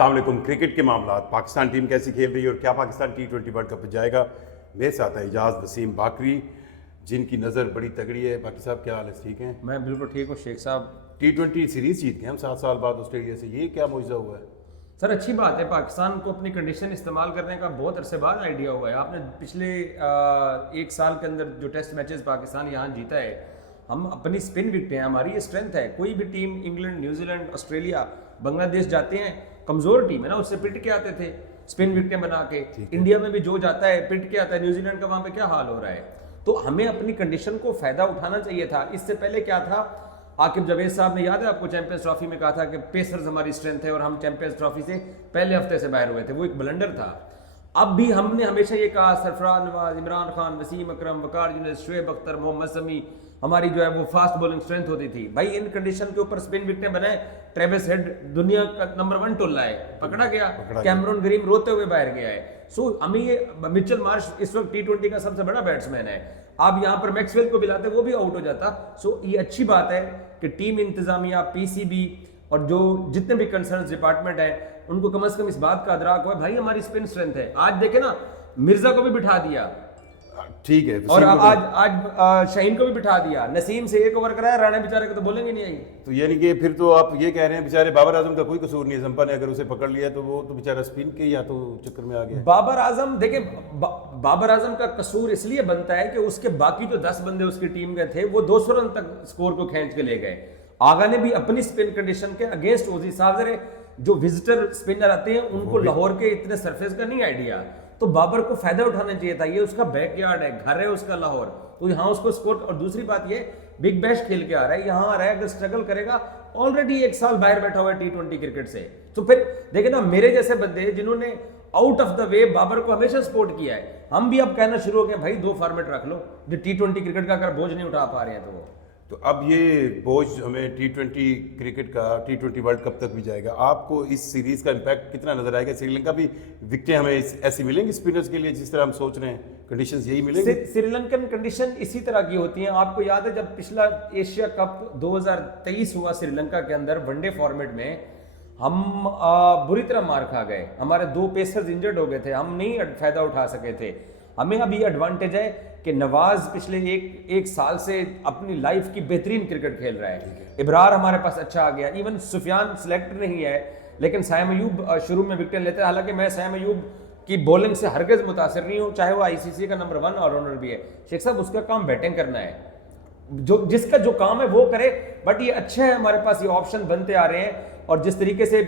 अस्सलाम वालेकुम। क्रिकेट के मामला, पाकिस्तान टीम कैसी खेल रही है और क्या पाकिस्तान T20 वर्ल्ड कप में जाएगा। मेरे साथ है इजाज़ वसीम बाकरी, जिनकी नज़र बड़ी तगड़ी है। बाकी साहब क्या हाल है, ठीक हैं? मैं बिल्कुल ठीक हूँ शेख साहब। T20 सीरीज़ जीत गए हम 7 साल बाद ऑस्ट्रेलिया से, ये क्या मौजूदा हुआ है? सर अच्छी बात है, पाकिस्तान को अपनी कंडीशन इस्तेमाल करने का बहुत अरसे बाद आइडिया हुआ है। आपने पिछले एक साल के अंदर जो टेस्ट मैचेस पाकिस्तान यहाँ जीता है, हम अपनी स्पिन विकेट हैं, हमारी ये स्ट्रेंथ है। कोई भी team England, New Zealand, Australia, Bangladesh जाते हैं, कमज़ोर टीम है ना, उससे पिट के आते थे स्पिन विकेटें बना के। इंडिया में भी जो जाता है पिट के आता है। न्यूजीलैंड का वहाँ पे क्या हाल हो रहा है। तो हमें अपनी कंडीशन को फ़ायदा उठाना चाहिए था। इससे पहले क्या था, आकिब जावेद साहब ने, याद है आपको, चैंपियंस ट्रॉफी में कहा था कि पेसर्स हमारी स्ट्रेंथ है और हम चैंपियंस ट्रॉफी से पहले हफ्ते से बाहर हुए थे। वो एक ब्लंडर था। अब भी हमने हमेशा ये कहा, सरफराज नवाज, इमरान खान, वसीम अकरम, वकार यूनिस, शुएब अख्तर, मोहम्मद शमी, हमारी जो है वो फास्ट बॉलिंग स्ट्रेंथ होती थी। भाई इन कंडीशन के ऊपर स्पिन विकेटें बनाए। ट्रेविस हेड दुनिया का नंबर 1 टोला है, पकड़ा गया। कैमरून ग्रीन रोते हुए बाहर गया है। सो हमें ये मिचेल मार्श इस वक्त T20 का सबसे बड़ा बैट्समैन है। आप यहाँ पर मैक्सवेल को बुलाते, वो भी आउट हो जाता। सो ये अच्छी बात है कि टीम इंतजामिया, PCB और जो जितने भी कंसर्न डिपार्टमेंट है, उनको कम से कम इस बात का अदराक हुआ भाई हमारी स्पिन स्ट्रेंथ है। आज देखे ना, मिर्जा को भी बिठा दिया, ठीक है। और आज शाहीन को भी बिठा दिया। नसीम से एक ओवर कराया, राणा बेचारे को तो बोलेंगे नहीं आई। तो यानी कि फिर तो आप ये कह रहे हैं बेचारे बाबर आजम का कोई कसूर नहीं है। जंपा ने अगर उसे पकड़ लिया तो वो तो बेचारा स्पिन के या तो चक्कर में आ गया। बाबर आजम देखिए, बाबर आजम का कसूर इसलिए बनता है कि उसके बाकी जो 10 बंदे उसकी टीम के थे वो 200 रन तक स्कोर को खींच के ले गए। आगा ने भी अपनी स्पिन कंडीशन के अगेंस्ट ओजी साहब, जो विजिटर स्पिनर आते हैं उनको लाहौर के इतने सरफेस का नहीं आइडिया, तो बाबर को फायदा उठाना चाहिए था। ये उसका बैकयार्ड है, घर है उसका लाहौर, तो यहाँ उसको स्कोर। और दूसरी बात ये, बिग बैश खेल के आ रहा है, यहाँ आ रहा है, अगर स्ट्रगल करेगा, ऑलरेडी 1 साल बाहर बैठा हुआ है T20 क्रिकेट से। तो फिर देखे ना, मेरे जैसे बंदे जिन्होंने out of the way Babar को हमेशा सपोर्ट किया है, हम भी अब कहना शुरू हो गए भाई 2 फॉर्मेट रख लो। जो T20 क्रिकेट का अगर बोझ नहीं उठा पा रहे हैं तो अब ये बोझ हमें T20 क्रिकेट का, T20 वर्ल्ड कप तक भी जाएगा। आपको इस सीरीज का इम्पैक्ट कितना नजर आएगा? श्रीलंका भी विकेटें हमें ऐसी मिलेंगी स्पिनर्स के लिए जिस तरह हम सोच रहे हैं, कंडीशंस यही मिलेंगी? श्रीलंकन कंडीशन इसी तरह की होती हैं। आपको याद है जब पिछला एशिया कप 2023 हुआ श्रीलंका के अंदर, वनडे फॉर्मेट में हम बुरी तरह मार खा गए। हमारे 2 पेसर्स इंजर्ड हो गए थे, हम नहीं फायदा उठा सके थे। हमें अभी एडवांटेज है कि नवाज पिछले एक साल से अपनी लाइफ की बेहतरीन क्रिकेट खेल रहा है। इब्रार हमारे पास अच्छा आ गया। इवन सुफियान सिलेक्ट नहीं है, लेकिन साइम अयूब शुरू में विकेट लेते हैं। हालांकि मैं साइम अयूब की बॉलिंग से हरगिज मुतासिर नहीं हूँ, चाहे वो ICC का नंबर 1 ऑलराउंडर भी है। शेख साहब, उसका काम बैटिंग करना है, जो जिसका जो काम है वो करे। बट ये अच्छा है, हमारे पास ये ऑप्शन बनते आ रहे हैं। और जिस तरीके से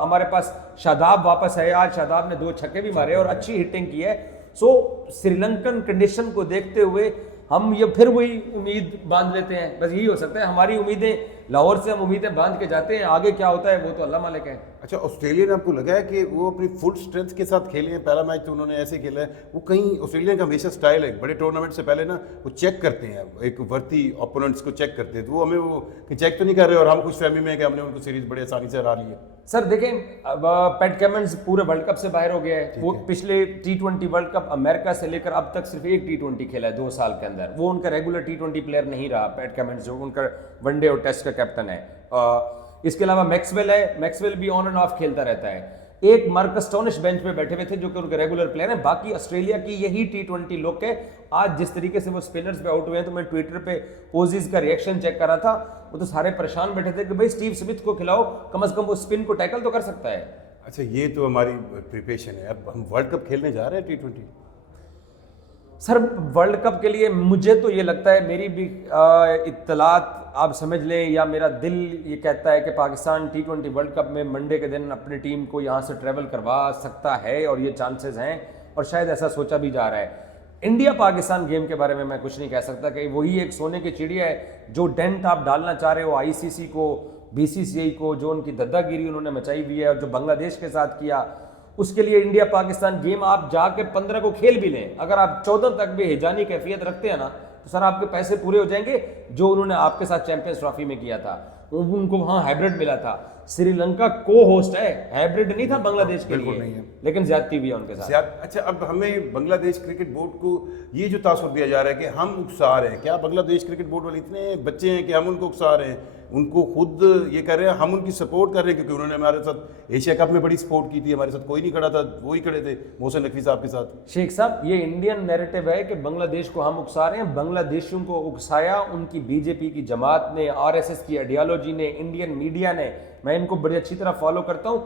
हमारे पास शादाब वापस है, आज शादाब ने 2 छक्के भी मारे और अच्छी हिटिंग की है। सो श्रीलंकन कंडीशन को देखते हुए हम ये फिर वही उम्मीद बांध लेते हैं। बस यही हो सकता है, हमारी उम्मीदें, लाहौर से हम उम्मीदें बांध के जाते हैं, आगे क्या होता है वो तो अल्लाह मालिक है। अच्छा, ऑस्ट्रेलिया ने आपको लगा है कि वो अपनी फुल स्ट्रेंथ के साथ खेले हैं? पहला मैच तो उन्होंने ऐसे खेला है। वो कहीं ऑस्ट्रेलिया का हमेशा स्टाइल है, बड़े टूर्नामेंट से पहले ना वो चेक करते हैं, एक वर्ती ओपोनेंट्स को चेक करते हैं। तो वो हमें वो चेक तो नहीं कर रहे और हम कुछ फहमी में है कि हमने उनको सीरीज बड़े आसानी से हरा ली है। सर देखें, पैट कमिंस पूरे वर्ल्ड कप से बाहर हो गया है। वो पिछले T20 वर्ल्ड कप अमेरिका से लेकर अब तक सिर्फ एक T20 खेला है 2 साल के अंदर। वो उनका रेगुलर T20 प्लेयर नहीं रहा पैट कमिंस, जो उनका वनडे और टेस्ट का कैप्टन है। इसके अलावा मैक्सवेल है, मैक्सवेल भी ऑन एंड ऑफ खेलता रहता है। एक मार्कस स्टोनिश बेंच पे बैठे हुए थे, जो कि उनके रेगुलर प्लेयर हैं। बाकी ऑस्ट्रेलिया की यही T20 लुक है। आज जिस तरीके से वो स्पिनर्स पे आउट हुए हैं, तो मैं ट्विटर पे ओजीज का रिएक्शन चेक कर रहा था, वो तो सारे परेशान बैठे थे कि भाई स्टीव स्मिथ को खिलाओ, कम से कम वो स्पिन को टैकल तो कर सकता है। अच्छा, ये तो हमारी प्रिपरेशन है। अब हम वर्ल्ड कप खेलने जा रहे हैं T20। सर वर्ल्ड कप के लिए मुझे तो ये लगता है, मेरी भी इत्तलात आप समझ लें, या मेरा दिल ये कहता है कि पाकिस्तान T20 वर्ल्ड कप में मंडे के दिन अपनी टीम को यहाँ से ट्रैवल करवा सकता है, और ये चांसेस हैं, और शायद ऐसा सोचा भी जा रहा है। इंडिया पाकिस्तान गेम के बारे में मैं कुछ नहीं कह सकता कि वही एक सोने की चिड़िया है। जो डेंट आप डालना चाह रहे हो ICC को, BCCI को, जो उनकी दद्दागिरी उन्होंने मचाई हुई है और जो बांग्लादेश के साथ किया, उसके लिए इंडिया पाकिस्तान गेम आप जाके 15 को खेल भी लें, अगर आप 14 तक भी हिजानी कैफियत रखते हैं ना, तो सर आपके पैसे पूरे हो जाएंगे, जो उन्होंने आपके साथ चैंपियंस ट्रॉफी में किया था। उनको वहां हाइब्रिड मिला था। श्रीलंका को होस्ट है, हाइब्रिड नहीं था बांग्लादेश के लिए, नहीं है, लेकिन ज्यादती हुई है उनके साथ। अच्छा, अब हमें बांग्लादेश क्रिकेट बोर्ड को ये जो तासुर दिया जा रहा है कि हम उकसा रहे हैं, क्या बांग्लादेश क्रिकेट बोर्ड वाले इतने बच्चे हैं कि हम उनको उकसा रहे हैं? उनको खुद ये कर रहे हैं, हम उनकी सपोर्ट कर रहे हैं, क्योंकि उन्होंने हमारे साथ एशिया कप में बड़ी सपोर्ट की थी, हमारे साथ कोई नहीं खड़ा था, वो ही खड़े थे मोहसिन नकवी साहब के साथ। शेख साहब, ये इंडियन नैरेटिव है कि बांग्लादेश को हम उकसा रहे हैं। बांग्लादेशियों को उकसाया उनकी बीजेपी की जमात ने, आरएसएस की आइडियोलॉजी ने, इंडियन मीडिया ने। मैं इनको बड़ी अच्छी तरह फॉलो करता हूँ।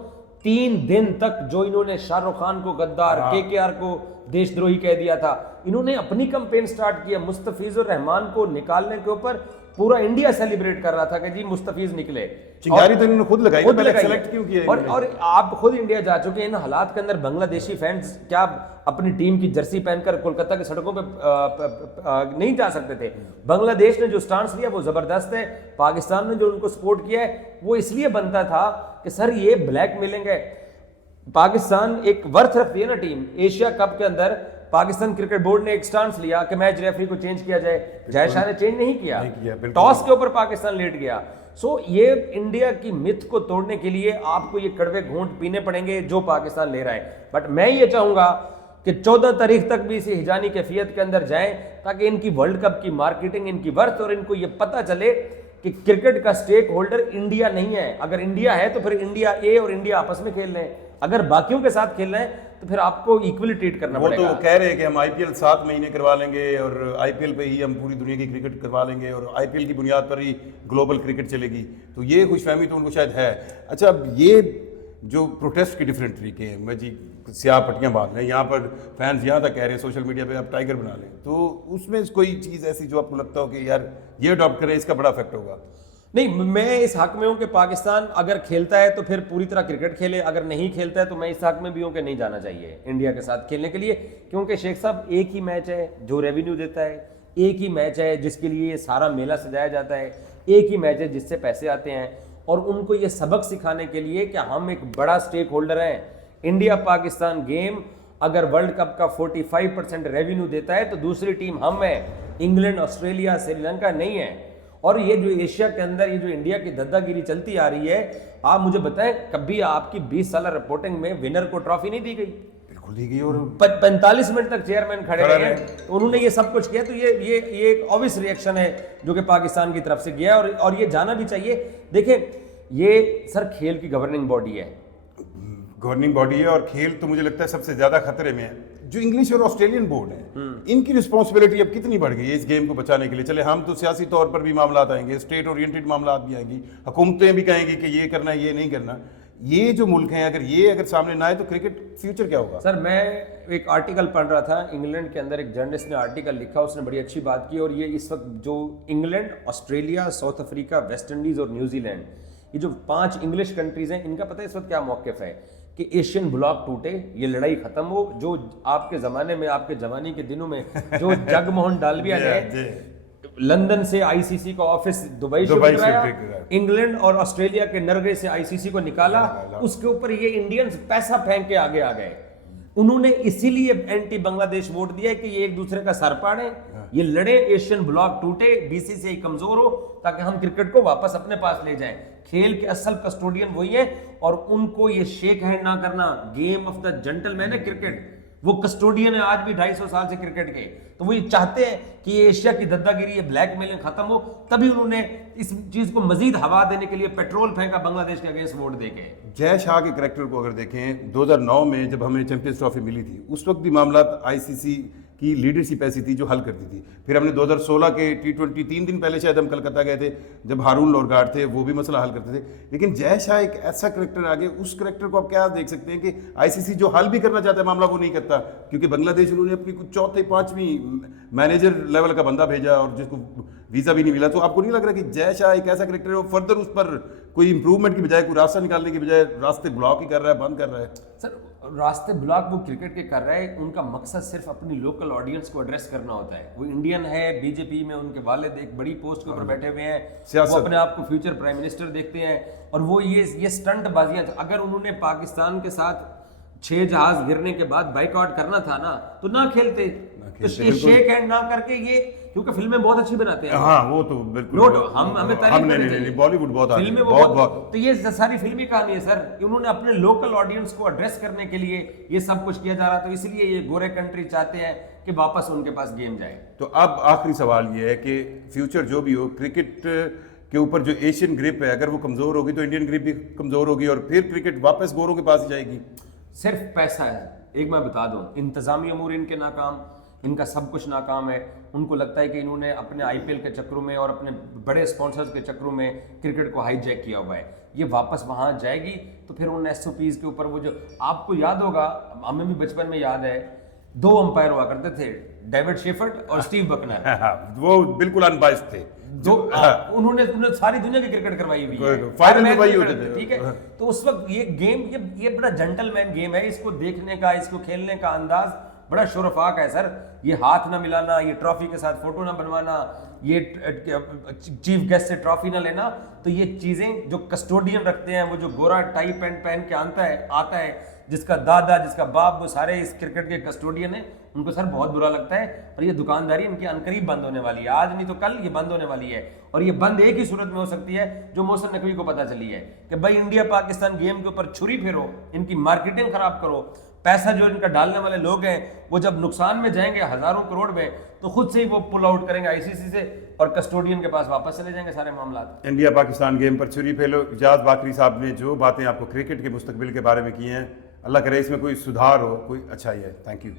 3 दिन तक जो इन्होंने शाहरुख खान को गद्दार, केकेआर को देशद्रोही कह दिया था, इन्होंने अपनी कैंपेन स्टार्ट किया। मुस्तफिजुर रहमान को निकालने के ऊपर पूरा इंडिया सेलिब्रेट कर रहा था कि जी मुस्तफिज निकले। चिंगारी तो इन्होंने खुद लगाई, खुद पहले लगाई सेलेक्ट क्यों किया और आप खुद इंडिया जा चुके हैं। इन हालात के अंदर बांग्लादेशी फैंस क्या अपनी टीम की जर्सी पहनकर कोलकाता की सड़कों पे नहीं जा सकते थे? बांग्लादेश ने जो स्टांस लिया वो जबरदस्त है। पाकिस्तान ने जो उनको सपोर्ट किया है वो इसलिए बनता था कि सर ये ब्लैकमेलिंग है। पाकिस्तान एक वर्थ रखती है ना टीम। एशिया कप के अंदर पाकिस्तान क्रिकेट बोर्ड ने एक स्टांस लिया कि मैच रेफरी को चेंज किया जाए, जय शाह ने चेंज नहीं किया, टॉस के ऊपर पाकिस्तान लेट गया। सो ये इंडिया की मिथ को तोड़ने के लिए आपको ये कड़वे घूंट पीने पड़ेंगे जो पाकिस्तान ले रहा है। बट मैं ये चाहूंगा कि 14 तारीख तक भी इसी हिजानी कैफियत के अंदर जाएं, ताकि इनकी वर्ल्ड कप की मार्केटिंग, इनकी वर्थ, और इनको ये पता चले कि क्रिकेट का स्टेक होल्डर इंडिया नहीं है। अगर इंडिया है तो फिर इंडिया ए और इंडिया आपस में खेल रहे हैं, अगर बाकियों के साथ खेल रहे हैं तो फिर आपको इक्वली ट्रीट करना पड़ेगा। वो तो कह रहे हैं कि हम आईपीएल 7 महीने करवा लेंगे और आईपीएल पे ही हम पूरी दुनिया की क्रिकेट करवा लेंगे और आईपीएल की बुनियाद पर ही ग्लोबल क्रिकेट चलेगी। तो ये खुशफहमी तो उनको शायद है। अच्छा, अब ये जो प्रोटेस्ट के डिफरेंट तरीके हैं, मैं जी स्याह पट्टियाँ बांध लें, यहाँ पर फैंस यहाँ तक कह रहे हैं सोशल मीडिया पे आप टाइगर बना लें, तो उसमें कोई चीज़ ऐसी जो आपको लगता हो कि यार ये अडॉप्ट करें, इसका बड़ा इफेक्ट होगा? नहीं, मैं इस हक में हूं कि पाकिस्तान अगर खेलता है तो फिर पूरी तरह क्रिकेट खेले, अगर नहीं खेलता है तो मैं इस हक में भी हूं कि नहीं जाना चाहिए इंडिया के साथ खेलने के लिए। क्योंकि शेख साहब, एक ही मैच है जो रेवेन्यू देता है, एक ही मैच है जिसके लिए ये सारा मेला सजाया जाता है, एक ही मैच है जिससे पैसे आते हैं, और उनको ये सबक सिखाने के लिए कि हम एक बड़ा स्टेक होल्डर हैं। इंडिया पाकिस्तान गेम अगर वर्ल्ड कप का 45% रेवेन्यू देता है तो दूसरी टीम हम है, इंग्लैंड, ऑस्ट्रेलिया, श्रीलंका नहीं है। और ये जो एशिया के अंदर ये जो इंडिया की दादागिरी चलती आ रही है, आप मुझे बताएं कभी आपकी 20 साल रिपोर्टिंग में विनर को ट्रॉफी नहीं दी गई? बिल्कुल दी गई, और 45 मिनट तक चेयरमैन खड़े रहे, तो उन्होंने ये सब कुछ किया। तो ये एक ऑब्वियस रिएक्शन है जो कि पाकिस्तान की तरफ से किया है, और ये जाना भी चाहिए। देखिए, ये सर खेल की गवर्निंग बॉडी है, गवर्निंग बॉडी है, और खेल तो मुझे लगता है सबसे ज्यादा खतरे में है। जो इंग्लिश और ऑस्ट्रेलियन बोर्ड है, इनकी रिस्पॉन्सिबिलिटी अब कितनी बढ़ गई है इस गेम को बचाने के लिए? चले हम तो सियासी तौर पर भी मामला आएंगे, स्टेट ओरिएंटेड मामला भी आएंगी, हुकूमतें भी कहेंगी कि ये करना है, ये नहीं करना। ये जो मुल्क हैं अगर सामने ना आए तो क्रिकेट फ्यूचर क्या होगा? सर, मैं एक आर्टिकल पढ़ रहा था इंग्लैंड के अंदर, एक जर्नलिस्ट ने आर्टिकल लिखा, उसने बड़ी अच्छी बात की। और ये इस वक्त जो England, Australia, south Africa, West Indies और न्यूजीलैंड, ये जो 5 इंग्लिश कंट्रीज हैं, इनका पता है इस वक्त क्या मौक़िफ़ है कि एशियन ब्लॉक टूटे, ये लड़ाई खत्म हो। जो आपके जमाने में, आपके जवानी के दिनों में जो जगमोहन डालमिया ने लंदन से आईसीसी का ऑफिस दुबई से कराया, इंग्लैंड और ऑस्ट्रेलिया के नरगे से आईसीसी को निकाला, उसके ऊपर ये इंडियंस पैसा फेंक के आगे आ गए। उन्होंने इसीलिए एंटी बांग्लादेश वोट दिया कि ये एक दूसरे का सर पाड़े, ये लड़े, एशियन ब्लॉक टूटे, बीसीसीआई कमजोर हो, ताकि हम क्रिकेट को वापस अपने पास ले जाएं। खेल के असल कस्टोडियन वही है, और उनको ये शेक हैंड ना करना। गेम ऑफ द जेंटलमैन है क्रिकेट, वो कस्टोडियन है आज भी 250 साल से क्रिकेट के। तो वो ये चाहते हैं कि ये एशिया की दद्दागिरी, ये ब्लैकमेलिंग खत्म हो, तभी उन्होंने इस चीज को मजीद हवा देने के लिए पेट्रोल फेंका बांग्लादेश के अगेंस्ट वोट देके। जय शाह के करैक्टर को अगर देखें, 2009 में जब हमें चैंपियंस ट्रॉफी मिली थी, उस वक्त भी मामला आईसीसी की लीडरशिप ऐसी थी जो हल करती थी। फिर हमने 2016 के T20 3 दिन पहले शायद हम कलकत्ता गए थे, जब हारून लोरगाड थे, वो भी मसला हल करते थे। लेकिन जय शाह एक ऐसा करैक्टर आ गया, उस करैक्टर को आप क्या देख सकते हैं कि आईसीसी जो हल भी करना चाहता है मामला वो नहीं करता, क्योंकि बांग्लादेश उन्होंने अपनी कुछ 4th 5वीं मैनेजर लेवल का बंदा भेजा और जिसको वीज़ा भी नहीं मिला। तो आपको नहीं लग रहा कि जय शाह एक ऐसा करैक्टर है, वो फर्दर उस पर कोई इंप्रूवमेंट की बजाय, कोई रास्ता निकालने की बजाय रास्ते ब्लॉक ही कर रहा है, बंद कर रहा है? सर, रास्ते ब्लॉक वो क्रिकेट के कर रहा है, उनका मकसद सिर्फ अपनी लोकल ऑडियंस को एड्रेस करना होता है। वो इंडियन है, बीजेपी में उनके वालिद एक बड़ी पोस्ट के ऊपर बैठे हुए हैं, वो अपने आप को फ्यूचर प्राइम मिनिस्टर देखते हैं, और वो ये स्टंट बाजियां। अगर उन्होंने पाकिस्तान के साथ 6 जहाज गिरने के बाद बाइकआउट करना था ना, तो ना खेलते, तो शेक हैंड ना करके ये, क्योंकि फिल्में बहुत अच्छी बनाते हैं। हाँ, वो तो बिल्कुल हमें तारीफ बॉलीवुड बहुत फिल्में बहुत। तो ये सारी फिल्मी कहानी है सर, उन्होंने अपने लोकल ऑडियंस को एड्रेस करने के लिए ये सब कुछ किया जा रहा। तो इसलिए ये गोरे कंट्री चाहते हैं कि वापस उनके पास गेम जाए। तो अब आखिरी सवाल ये है कि फ्यूचर जो भी हो, क्रिकेट के ऊपर जो एशियन ग्रिप है, अगर वो कमज़ोर होगी तो इंडियन ग्रिप भी कमज़ोर होगी और फिर क्रिकेट वापस गोरों के पास ही जाएगी। सिर्फ पैसा है। एक मैं बता दूं, इंतजामी अमूर इनके नाकाम, इनका सब कुछ नाकाम है। उनको लगता है कि इन्होंने अपने आईपीएल के चक्रों में और अपने बड़े स्पॉन्सर्स के चक्रों में क्रिकेट को हाईजैक किया हुआ है। ये वापस वहां जाएगी तो फिर उन एसओपीज के ऊपर वो जो आपको याद होगा, हमें भी बचपन में याद है, 2 अंपायर हुआ करते थे, डेविड शेफर्ड और स्टीव बकनर। वो बिल्कुल अनबाइस्ड थे। जो उन्होंने सारी दुनिया की क्रिकेट करवाई हुई है, फाइनल में वही होते थे। ठीक है, तो उस वक्त ये गेम, ये बड़ा जेंटलमैन गेम है। इसको देखने का, इसको खेलने का अंदाज बड़ा शोरफाक है सर। ये हाथ ना मिलाना, ये ट्रॉफी के साथ फोटो ना बनवाना, ये चीफ गेस्ट से ट्रॉफी ना लेना, तो ये चीजें जो कस्टोडियन रखते हैं, वो जो गोरा टाई पैंट पहन के आता है, जिसका दादा, जिसका बाप, वो सारे इस क्रिकेट के कस्टोडियन है, उनको सर बहुत बुरा लगता है। और ये दुकानदारी इनकी अनकरीब बंद होने वाली है, आज नहीं तो कल ये बंद होने वाली है। और ये बंद एक ही सूरत में हो सकती है, जो मोहसिन नकवी को पता चली है कि भाई इंडिया पाकिस्तान गेम के ऊपर छुरी फेरो, इनकी मार्केटिंग खराब करो, पैसा जो इनका डालने वाले लोग हैं वो जब नुकसान में जाएंगे हजारों करोड़ में, तो खुद से ही वो पुल आउट करेंगे आईसीसी से और कस्टोडियन के पास वापस चले जाएंगे सारे मामला। इंडिया पाकिस्तान गेम पर छुरी फेलो। इजाज बाकरी साहब ने जो बातें आपको क्रिकेट के मुस्तकबिल के बारे में की हैं, अल्लाह करे इसमें कोई सुधार हो, कोई अच्छाई है। Thank you.